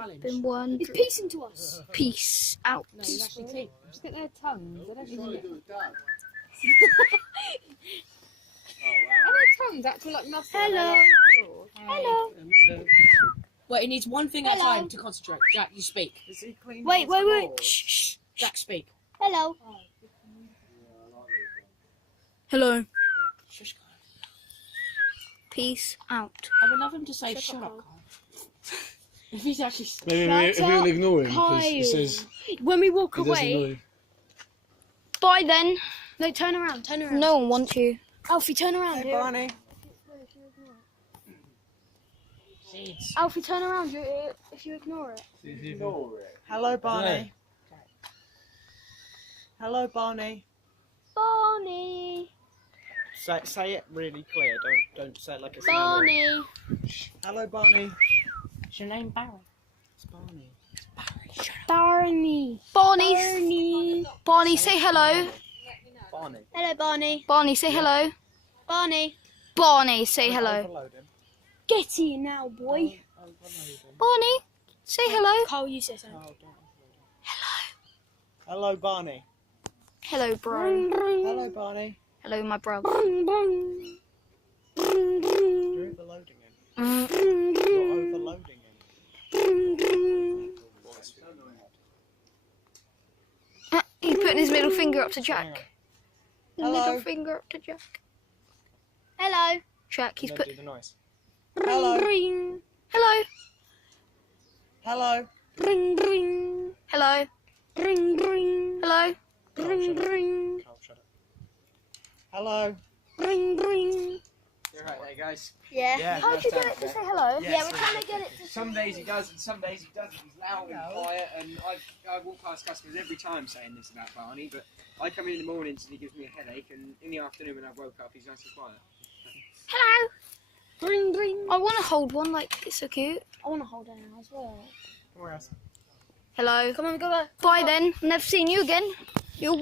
challenge. been wondering. He's piecing to us. Peace out. No, you actually take. Just get their tongues. I don't really. And their tongues actually like nothing. Hello. Hello. Wait, he needs one thing at a Hello. time to concentrate. Jack, you speak. Is he cleaning Wait, his wait, wait. floors? Shh, shh. Jack, speak. Hello. Hello. Shush, Kyle. Peace out. I would love him to say, "Shut up, Kyle." If he's actually. Maybe if we'll ignore him because Kyle. he says When we walk he doesn't away. know. Bye then. No, turn around. Turn around. No one wants you. Alfie, turn around. Hey, Barney. Alfie, turn around if you ignore it. Hello, Barney. Hello, Barney. Barney. Say it really clear. Don't say it like it's Barney. Hello, Barney. Is your name Barry? It's Barney. Barney. Barney. Barney, say hello. Barney. Hello, Barney. Barney, say hello. Barney. Barney, say hello. Overload him. Get here now, boy. Overload him. Barney, say hello. Carl, you say something. Oh, don't overload him. Hello, Barney. Hello, bro. Hello, Barney. Hello, my bro. You're overloading him. You're overloading him. He's putting his middle finger up to Jack. His Hello. middle finger up to Jack. Hello. Jack, he's Don't put. do the noise. Hello. Ring. Hello. Hello. Ring, ring. Hello. Ring, ring. Hello. Ring, ring. Carl, shut up. Hello. Ring, ring. You're right there, guys. Yeah. Yeah, How'd you get it to say hello? Yeah, we're trying to get it to Some days he does, and some days he doesn't. He's loud and quiet, and I walk past customers every time saying this about Barney, but I come in the mornings and he gives me a headache, and in the afternoon when I woke up, he's nice and quiet. Hello. Ring, ring. I want to hold one, like, it's so cute. I want to hold it now as well. Come on, Russ. Hello. Come on, go back. Bye then. Never seen you again. You're